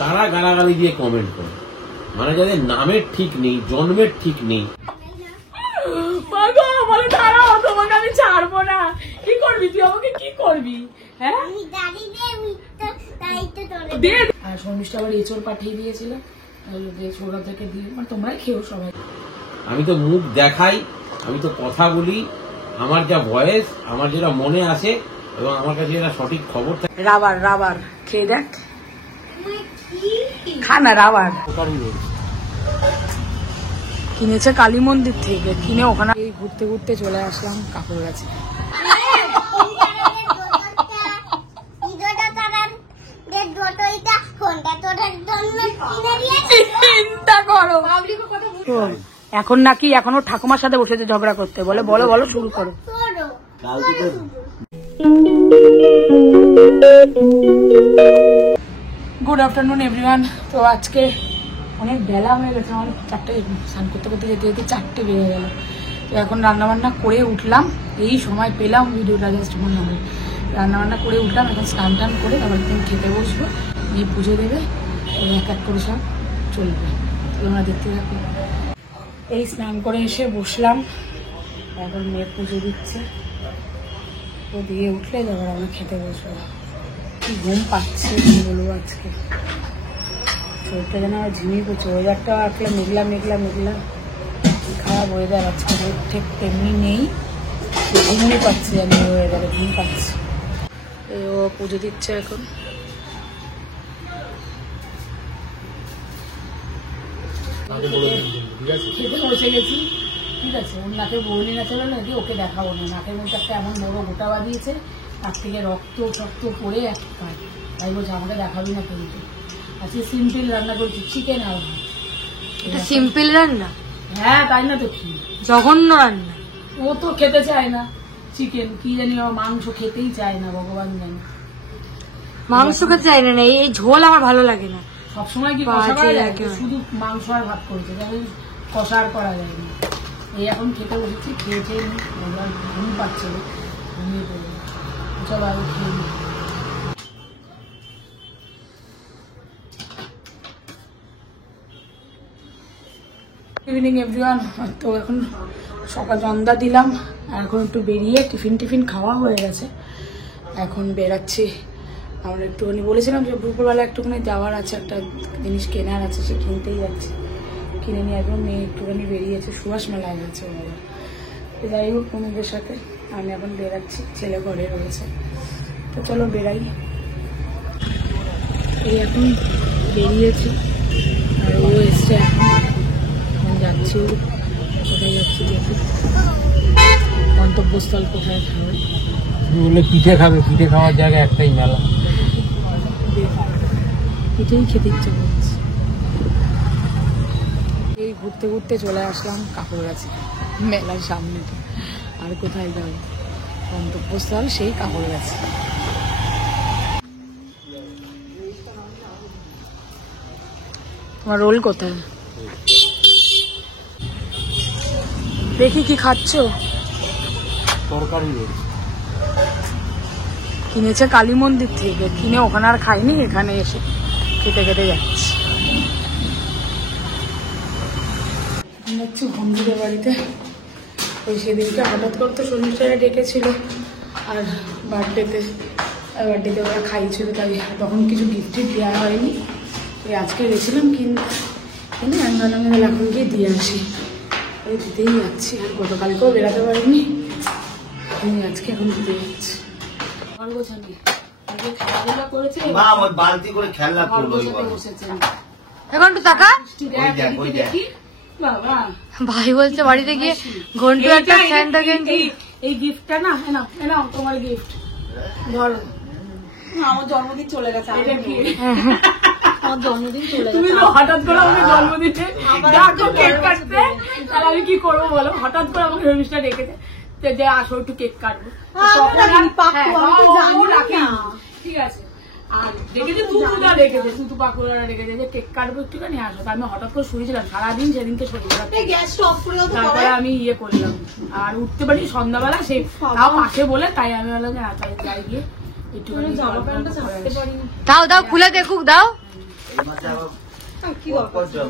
তারা গালাগালি দিয়ে কমেন্ট করে, মানে যাদের নামের ঠিক নেই, জন্মের ঠিক নেই। তোমাকে আমি ছাড়বো না। কি করবি তুই? আমাকে কি করবি? হ্যাঁ, আর শর্মিষ্ঠা আবার এঁচড় পাঠিয়ে দিয়েছিল, ওরা থেকে দিয়ে, মানে তোমরাই খেও সবাই। আমি তো মুখ দেখাই, আমি তো কথা বলি, আমার যা ভয়েস, আমার যেটা মনে আসে এবং আমার কাছে যেটা সঠিক খবর থাকে। রাবার রাবার খেয়ে দেখ, খা না রাবার। কিনেছে কালী মন্দির থেকে, কিনে ওখানে ঘুরতে ঘুরতে চলে আসলাম কাকুর কাছে। এখন নাকি এখনো ঠাকুমার সাথে বসেছে ঝগড়া করতে, বলে বলো বলো শুরু করো। Good afternoon everyone. তো আজকে অনেক বেলা হয়ে গেছে, আমার 4টে স্নান করতে করতে যেতে যেতে 4টে বেজে গেল। তো এখন রান্নাবান্না করে উঠলাম, এই সময় পেলাম ভিডিওটা জাস্ট মনে হবে। রান্নাবান্না করে উঠলাম, এখন স্নান টান করে তারপর একদিন খেতে বসবো, মেয়ে পুজো দেবে, এক এক করে সব চলবে। তোমরা দেখতে থাকো। এই স্নান করে এসে বসলাম, এখন মেয়ে পুজো দিচ্ছে, ও দিয়ে উঠলে তারপর আমরা খেতে বসবো। কি ঘুম পাচ্ছে বলবো, আজকে শরীরটা যেন আমার ঝিমিয়ে পড়ছে। ওয়েদারটা আসলে মেঘলা মেঘলা মেঘলা, খারাপ ওয়েদার আজকে, ঠিক তেমনি নেই, ঘুমিয়ে পাচ্ছে আমি ওয়েদারে, ঘুম পাচ্ছে। ও পুজো দিচ্ছে এখন। বসে গেছি, ঠিক আছে। ওর নাকে বৌনি না চলে নাকি, ওকে দেখাবো না। নাকের মধ্যে একটা এমন বড় গোটা বাঁধিয়েছে, তার থেকে রক্ত শক্ত পড়ে এক পায়। তাই বলছে আমাকে দেখাবি না কিন্তু। আজকে সিম্পল রান্না করছি, চিকেন আর ভাত। এটা সিম্পল রান্না? হ্যাঁ, তাই না তো, কি জঘন্য রান্না। ও তো খেতে চায় না চিকেন, কি জানি, মাংস খেতেই চায় না, ভগবান জানে। মাংস খেতে চাই না, এই ঝোল আমার ভালো লাগে না। সবসময় কি কষা করা যায়? শুধু মাংস আর ভাত করেছে, কষা আর করা যায় না। এই এখন খেতে বসেছি, খেয়ে খেয়ে নি, ঘুম পাচ্ছে, ঘুমিয়ে পড়বে। চলো আগে খেয়ে নি। Evening everyone. তো এখন সকাল সন্ধ্যা দিলাম, আর এখন একটু বেরিয়ে টিফিন খাওয়া হয়ে গেছে, এখন বেরাচ্ছি। আমরা একটুখানি বলেছিলাম যে দুপুরবেলা একটুখানি যাওয়ার আছে, একটা জিনিস কেনার আছে, সে কিনতেই যাচ্ছে, কিনে নিয়ে একদম মেয়ে একটুখানি বেরিয়েছে, সুভাষ মেলায় গেছে ও। যাই হোক, বন্ধুদের সাথে আমি এখন বেরাচ্ছি, ছেলে ঘরে রয়েছে। তো চলো বেরাই। এই এখন বেরিয়েছি, আর ও এসছে এখন যাচ্ছি। কোথায় যাচ্ছি দেখি, গন্তব্যস্থল কোথায় খাবে। পিঠে খাবে, পিঠে খাওয়ার জায়গা একটাই, মেলা। পিঠেই খেতে ইচ্ছে করছে। এই ঘুরতে ঘুরতে চলে আসলাম কাকুর কাছে, মেলার সামনে। আর কোথায় যাবো, গন্তব্যস্থল সেই কাকুর কাছে। তোমার রোল কোথায়? দেখি কি খাচ্ছ? তরকারি রোল কিনেছে কালী মন্দির থেকে, কিনে ওখানে আর খাইনি, এখানে এসে খেতে খেতে যাচ্ছি। যাচ্ছি বন্ধুদের বাড়িতে। ওই সেদিনকে হঠাৎ করতে শর্মিষ্ঠারা ডেকেছিল, আর বার্থডেতে ওরা খাইয়েছিল, তাই তখন কিছু গিফট দেওয়া হয়নি। ওই আজকে গেছিলাম কিনে আমি ভাবলাম এখন গিয়ে দিয়ে আসি, ওই দিতেই যাচ্ছি। আর গতকালকেও বেরাতে পারিনি, আমি আজকে এখন দিতে যাচ্ছি। খেলাধুলা করেছে, এখন তো টাকা দেখি বাবা ভাই বলছে বাড়িতে গিয়ে ঘন্টু একটা স্যান্টা গেঞ্জি। এই গিফটটা না, এনাও তোমার গিফট, ধরো। আমার জন্মদিন চলে গেছে, এটা কি? আমার জন্মদিন চলে গেছে, তুমি তো হঠাৎ করে আমাকে জন্মদিনে ডাকো কেক কাটতে, তাহলে আমি কি করবো বলো? হঠাৎ করে আমাকে রবিশটা ডেকেছে যে আসো একটু কেক কাটবো, ঠিক আছে। আর ডেকেছে তুতুটা ডেকেছে, তুতু পাকুড়ারা ডেকেছে যে কেক কাটবো একটুখানি আসো। আমি হঠাৎ করে শুয়েছিলাম সারাদিন, সেদিনকে শরীর খারাপ, তারপরে আমি ইয়ে করলাম আর উঠতে পারি সন্ধ্যাবেলা, সেই তাও পাশে বলে, তাই আমি বললাম যে যাই গিয়ে একটুখানি। দাও দাও খুলে দেখুক, দাও। কি দরকার ছিল?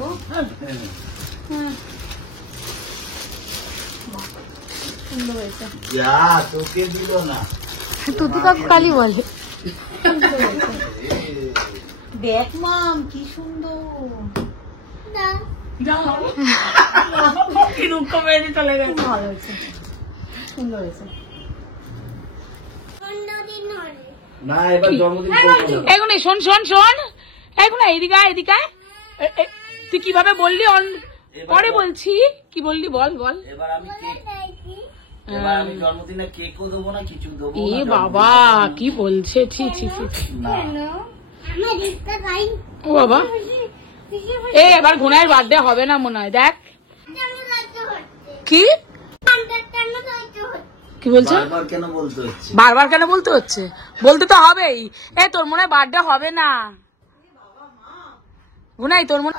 সুন্দর হয়েছে। যা তোকে দিল না। তুতু কাকু কালি বলে। দেখ মাম কি সুন্দর। কি দুঃখ পেয়েছে চলে গেছে। ভালো হয়েছে, সুন্দর হয়েছে। না এবার জন্মদিন করবো না। এখন শোন শোন শোন, এখন এদিকে আয়, এদিকে আয়। তুই কিভাবে বললি? পরে বলছি। কি বললি বল বল। এবার আমি জন্মদিনে কেকও দেবো না, কিছু দেবো এ না। বাবা কি বলছে, ছি ছি ছি। না। ও বাবা, এবার ঘুনাইয়ের বার্থডে হবে না মনে হয়। দেখ কি কি বলছো? বারবার কেন বলতে হচ্ছে? বারবার কেন বলতে হচ্ছে? বলতে তো হবেই। তোর মনে হয় বার্থডে হবে না গুনাই, তোর মনে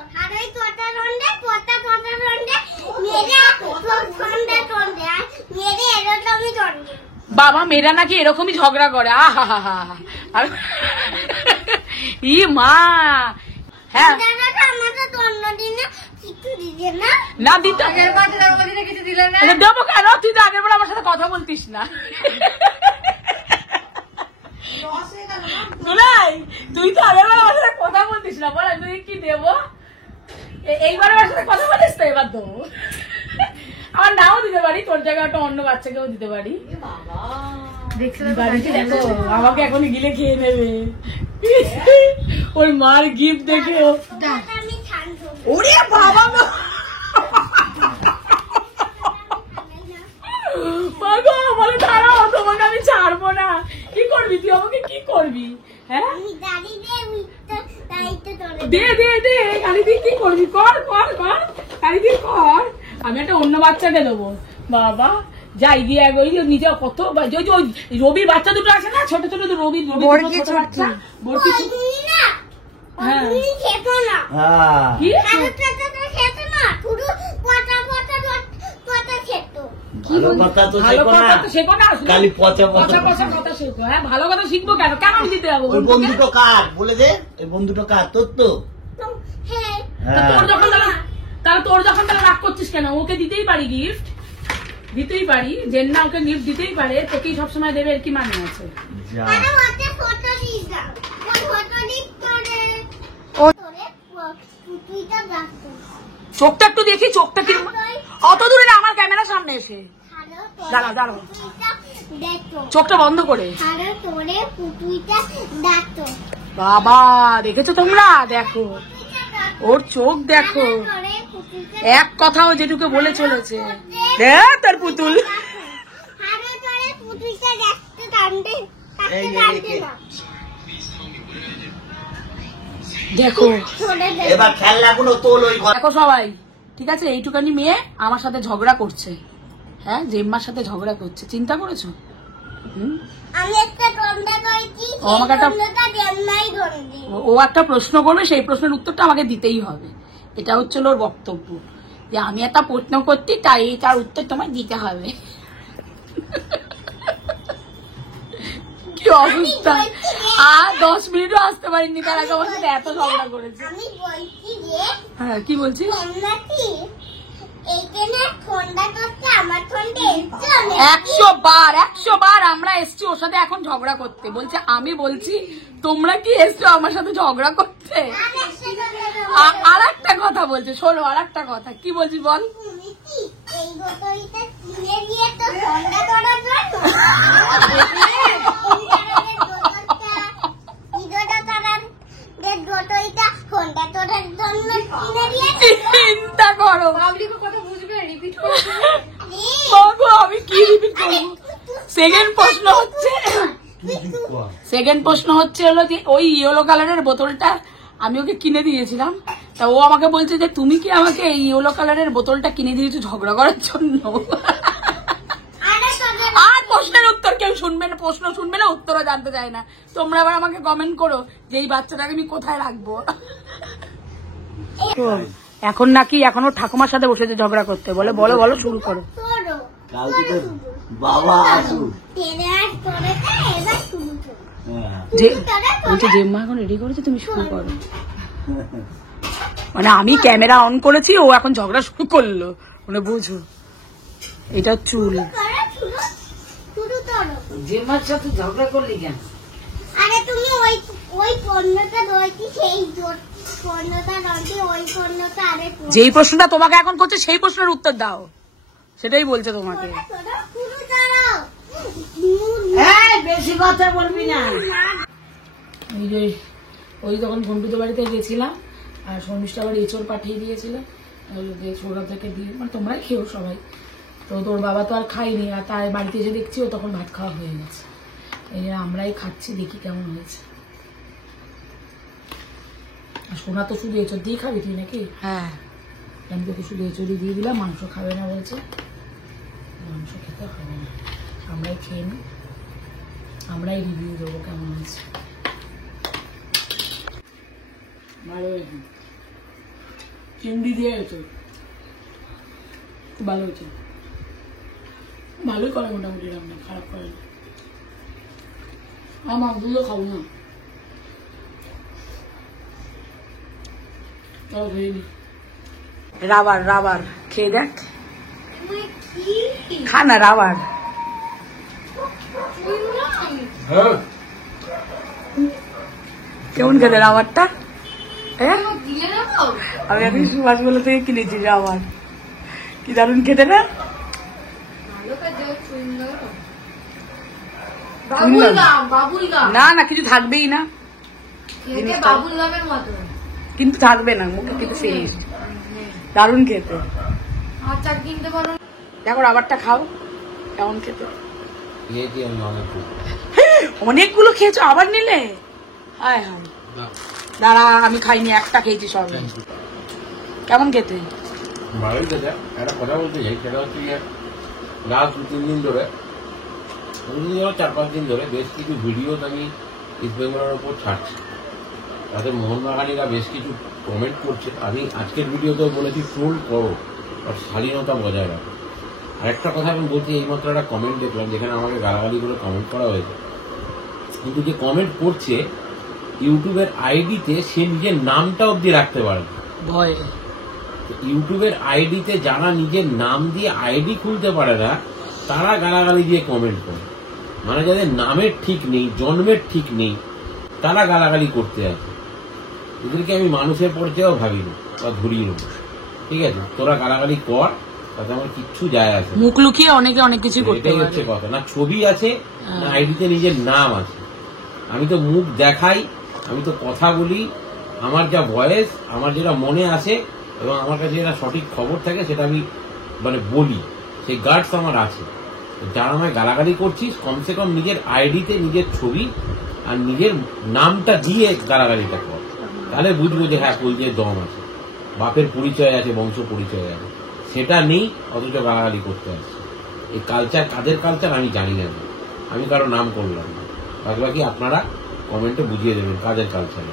বাবা মেয়েরা নাকি এরকমই ঝগড়া করে। আহা হা হা হা। ই মা, হ্যাঁ না দিতে কিছু দিলে না? দেবো কেন? তুই তো আগের বার আমার সাথে কথা বলতিস না। তুই তো আগের বার আমার সাথে কথা বলতিস না। বল তুই কি দেবো? এইবার আমার সাথে কথা বলিস তো, এবার দেবো। আমার নাও দিতে পারি, তোর জায়গায় একটা অন্য বাচ্চাকেও দিতে পারি। বাড়িতে দেখো আমাকে এখনই গিলে খেয়ে নেবে। ওর মার গিফট দেখে ওরে বাবা বলে দাঁড়াও, তোমাকে আমি ছাড়বো না। কি করবি তুই? আমাকে কি করবি? হ্যাঁ দে দে দে, গাড়ি দিয়ে কি করবি? কর কর কর, গাড়ি দিয়ে কর। আমি একটা অন্য বাচ্চাকে দেবো। বাবা যাই দিয়ে ওই যে নিজে কত রবির বাচ্চা দুটো আছে না, ছোট ছোট রবির ছোট বাচ্চা বড়কি। হ্যাঁ কি ভালো কথা তো ভালো শেখো কথা না, তো শেখো না, খালি পচা পচা পচা পচা কথা শেখো। হ্যাঁ ভালো কথা শিখবো কেন? কেন আমি দিতে যাবো? ওই বন্ধুটো কার বলে দে, ওই বন্ধুটো কার? তোর তো। তা তোর যখন তাহলে তোর যখন তাহলে রাগ করছিস কেন? ওকে দিতেই পারি গিফট, দিতেই পারি। যে না ওকে গিফট দিতেই পারে, তোকেই সবসময় দেবে এর কি মানে আছে? যা চোখটা একটু দেখি, চোখটা কি অত দূরে না, আমার ক্যামেরার সামনে এসে দাঁড়াও দাঁড়াও, চোখটা বন্ধ করে। বাবা দেখেছো তোমরা? দেখো ওর চোখ দেখো, এক কথাও যেটুকু বলে চলেছে। তোর পুতুল দেখো, এবার খেলনাগুলো তোল ওই ঘরে। দেখো সবাই ঠিক আছে, এইটুকানি মেয়ে আমার সাথে ঝগড়া করছে। হ্যাঁ জেম্মার সাথে ঝগড়া করছে, চিন্তা করেছো? ও একটা প্রশ্ন করবে, সেই প্রশ্নের উত্তরটা আমাকে দিতেই হবে। এটা হচ্ছে ওর বক্তব্য, যে আমি একটা প্রশ্ন করছি তাই তার উত্তর তোমায় দিতে হবে। কি অবস্থা! আর 10 মিনিটও আসতে পারিনি, তার আগে আমার সাথে এত ঝগড়া করেছে। হ্যাঁ কি বলছি? 100 বার আমরা এসছি ওর সাথে এখন ঝগড়া করতে। বলছে আমি বলছি তোমরা কি এসছো আমার সাথে ঝগড়া করতে? আর একটা কথা বলছে, শোনো আর একটা কথা। কি বলছিস বল? চিন্তা করো, কথা বুঝবে, রিপিট করো। আমি কি রিপিট করবো? সেকেন্ড প্রশ্ন হচ্ছে হলো যে ওই ইয়েলো কালারের বোতলটা আমি ওকে কিনে দিয়েছিলাম, তা ও আমাকে বলছে যে তুমি কি আমাকে এই ইয়েলো কালারের বোতলটা কিনে দিয়েছো ঝগড়া করার জন্য? আর প্রশ্নের উত্তর কেউ শুনবে না, প্রশ্ন শুনবে না, উত্তরও জানতে চায় না। তোমরা আবার আমাকে কমেন্ট করো যে এই বাচ্চাটাকে আমি কোথায় রাখবো। এখন নাকি এখনো ঠাকুমার সাথে বসেছে ঝগড়া করতে। বলে বলো বলো, শুরু করো। কালকে তো বাবা আসুক। বলছে জেম্মা এখন রেডি করেছে, তুমি শুরু করো। মানে আমি ক্যামেরা অন করেছি, ও এখন ঝগড়া শুরু করলো, মানে বুঝো এটা চুল। যে মার সাথে ঝগড়া করলি কেন? আরে তুমি ওই পণ্যটা রয়েছে, সেই পণ্যটা রয়েছে, ওই পণ্যটা আরে যেই প্রশ্নটা তোমাকে এখন করছে সেই প্রশ্নের উত্তর দাও, সেটাই বলছে তোমাকে। পুরো দাঁড়াও। এই বেশি কথা বলবি না। এই যে ওই তখন ঘন্টুতে বাড়িতে গেছিলাম, আর শর্মিষ্ঠা আবার এঁচড় পাঠিয়ে দিয়েছিল, ছোড়া থেকে দিয়ে, মানে তোমরাই খেও সবাই। তো তোর বাবা তো আর খাইনি, আর তাই বাড়িতে এসে দেখছি ও তখন ভাত খাওয়া হয়ে গেছে। এই যে আমরাই খাচ্ছি, দেখি কেমন হয়েছে। আর সোনা তো শুধু এঁচড় দিয়ে খাবি তুই নাকি? হ্যাঁ, আমি তোকে শুধু এঁচড়ই দিয়ে দিলাম, মাংস খাবে না বলছে, মাংস খেতে হবে না, আমরাই খেয়ে নিই, আমরাই রিভিউ দেবো কেমন হয়েছে। ভালো হয়েছে, চিংড়ি দিয়ে এঁচড় খুব ভালো হয়েছে, ভালোই করে মোটামুটি রান্না, খারাপ করে না। আমার মাংসগুলো খাবো না, তাও খেয়ে নি। রাবার রাবার খেয়ে দেখ, খা না রাবার। কেমন খেতে রাবারটা? আমি এখন সুভাষগুলো থেকে কিনেছি রাবার, কি দারুণ খেতে না? না না কিছু থাকবেই না, কিন্তু থাকবে না মুখে, কিন্তু ফিনিশ, দারুণ খেতে। দেখো রাবারটা খাও কেমন খেতে। খেয়েছি আমি অনেকগুলো। অনেকগুলো খেয়েছো, আবার নিলে? হায় হায়, দাঁড়া আমি খাইনি, একটা খেয়েছি সবে। কেমন খেতে? ভালোই খেতে। একটা কথা বলতে চাই, সেটা হচ্ছে যে লাস্ট 2-3 দিন ধরে, 4-5 দিন ধরে বেশ কিছু ভিডিও আমি ইস্ট বেঙ্গলের ওপর ছাড়ছি, তাতে মোহনবাগানিরা বেশ কিছু কমেন্ট করছে। আমি আজকের ভিডিওতেও বলেছি ট্রোল করো, আর শালীনতা বজায় রাখো। আরেকটা কথা আমি বলছি, এইমাত্র একটা কমেন্ট দেখলাম যেখানে আমাকে গালাগালি করে কমেন্ট করা হয়েছে, কিন্তু যে কমেন্ট করছে ইউটিউবের আইডিতে সে নিজের নামটা অব্দি রাখতে পারে না। ভয় ইউটিউবের আইডিতে যারা নিজের নাম দিয়ে আইডি খুলতে পারে না, তারা গালাগালি দিয়ে কমেন্ট করে। মানে যাদের নামের ঠিক নেই, জন্মের ঠিক নেই, তারা গালাগালি করতে আছে। এদেরকে আমি মানুষের পর্যায়েও ভাবিনি বা ধরিয়ে নেব। ঠিক আছে, তোরা গালাগালি কর, তাতে আমার কিচ্ছু যায় আসে না। মুখ লুকিয়ে অনেকে অনেক কিছু করতে এটাই হচ্ছে কথা। না ছবি আছে, না আইডিতে নিজের নাম আছে। আমি তো মুখ দেখাই, আমি তো কথা বলি, আমার যা ভয়েস, আমার যেটা মনে আসে এবং আমার কাছে যেটা সঠিক খবর থাকে সেটা আমি মানে বলি, সেই গার্ডস আমার আছে। যারা আমায় গালাগালি করছিস, কমসে কম নিজের আইডিতে নিজের ছবি আর নিজের নামটা দিয়ে গালাগালিটা কর, তাহলে বুঝবো যে হ্যাঁ কলজের দম আছে, বাপের পরিচয় আছে, বংশ পরিচয় আছে। সেটা নেই, অথচ গালাগালি করতে আসছে। এই কালচার কাদের কালচার আমি জানি না, আমি কারো নাম করলাম না, বাকি আপনারা কমেন্টে বুঝিয়ে দেবেন কাদের কালচার।